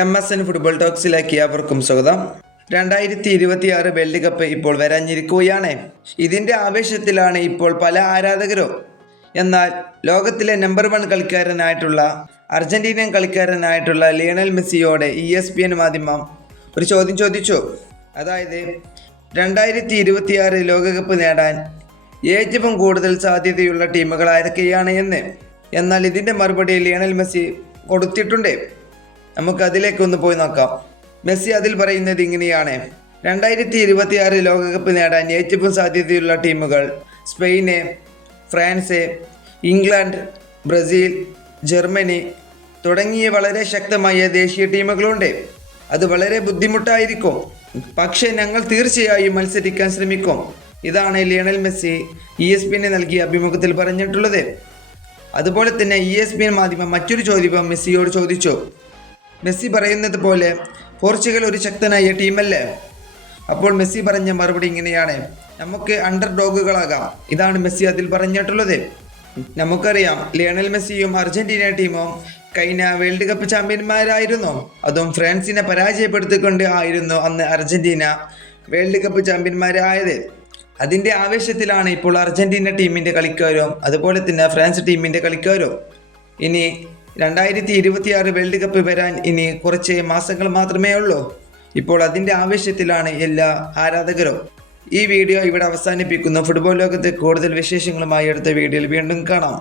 MSN football ടോക്സിലേക്ക് അവർക്കും സ്വാഗതം. 2026 world cup ഇപ്പോൾ വരാനിരിക്കുകയാണ്. ഇതിൻ്റെ ആവേശത്തിലാണ് ഇപ്പോൾ പല ആരാധകരും. എന്നാൽ ലോകത്തിലെ നമ്പർ 1 കളിക്കാരനായിട്ടുള്ള അർജന്റീനിയൻ കളിക്കാരനായിട്ടുള്ള ലിയണൽ മെസ്സിയോട് ESPN മാധ്യമം ഒരു ചോദ്യം ചോദിച്ചു. അതായത് 2026 ലോകകപ്പ് നേടാൻ ഏറ്റവും കൂടുതൽ സാധ്യതയുള്ള ടീമുകൾ ആരൊക്കെയാണ് എന്ന്. എന്നാൽ ഇതിൻ്റെ മറുപടി ലിയണൽ മെസ്സി കൊടുത്തിട്ടുണ്ട്. നമുക്ക് അതിലേക്കൊന്ന് പോയി നോക്കാം. മെസ്സി അതിൽ പറയുന്നത് ഇങ്ങനെയാണ്: 2026 ലോകകപ്പ് നേടാൻ ഏറ്റവും സാധ്യതയുള്ള ടീമുകൾ Spain, France, England, Brazil, Germany തുടങ്ങിയ വളരെ ശക്തമായ ദേശീയ ടീമുകളുണ്ട്. അത് വളരെ ബുദ്ധിമുട്ടായിരിക്കും, പക്ഷേ ഞങ്ങൾ തീർച്ചയായും മത്സരിക്കാൻ ശ്രമിക്കും. ഇതാണ് ലിയണൽ മെസ്സി ESPN നൽകിയ അഭിമുഖത്തിൽ പറഞ്ഞിട്ടുള്ളത്. അതുപോലെ തന്നെ ESPN മാധ്യമം മറ്റൊരു ചോദ്യവും മെസ്സിയോട് ചോദിച്ചു. മെസ്സി പറയുന്നത് പോലെ പോർച്ചുഗൽ ഒരു ശക്തനായ ടീമല്ലേ? അപ്പോൾ മെസ്സി പറഞ്ഞ മറുപടി ഇങ്ങനെയാണ്: നമുക്ക് അണ്ടർ ഡോഗുകളാകാം. ഇതാണ് മെസ്സി അതിൽ പറഞ്ഞിട്ടുള്ളത്. നമുക്കറിയാം, ലിയണൽ മെസ്സിയും അർജന്റീന ടീമും കഴിഞ്ഞ വേൾഡ് കപ്പ് ചാമ്പ്യന്മാരായിരുന്നു. അതും ഫ്രാൻസിനെ പരാജയപ്പെടുത്തിക്കൊണ്ട് ആയിരുന്നു അന്ന് അർജന്റീന വേൾഡ് കപ്പ് ചാമ്പ്യന്മാരായത്. അതിൻ്റെ ആവേശത്തിലാണ് ഇപ്പോൾ അർജന്റീന ടീമിൻ്റെ കളിക്കാരും അതുപോലെ തന്നെ ഫ്രാൻസ് ടീമിൻ്റെ കളിക്കാരും. ഇനി 2026 വേൾഡ് കപ്പ് വരാൻ ഇനി കുറച്ച് മാസങ്ങൾ മാത്രമേ ഉള്ളൂ. ഇപ്പോൾ അതിൻ്റെ ആവേശത്തിലാണ് എല്ലാ ആരാധകരും. ഈ വീഡിയോ ഇവിടെ അവസാനിപ്പിക്കുന്നു. ഫുട്ബോൾ ലോകത്തെ കൂടുതൽ വിശേഷങ്ങളുമായി അടുത്ത വീഡിയോയിൽ വീണ്ടും കാണാം.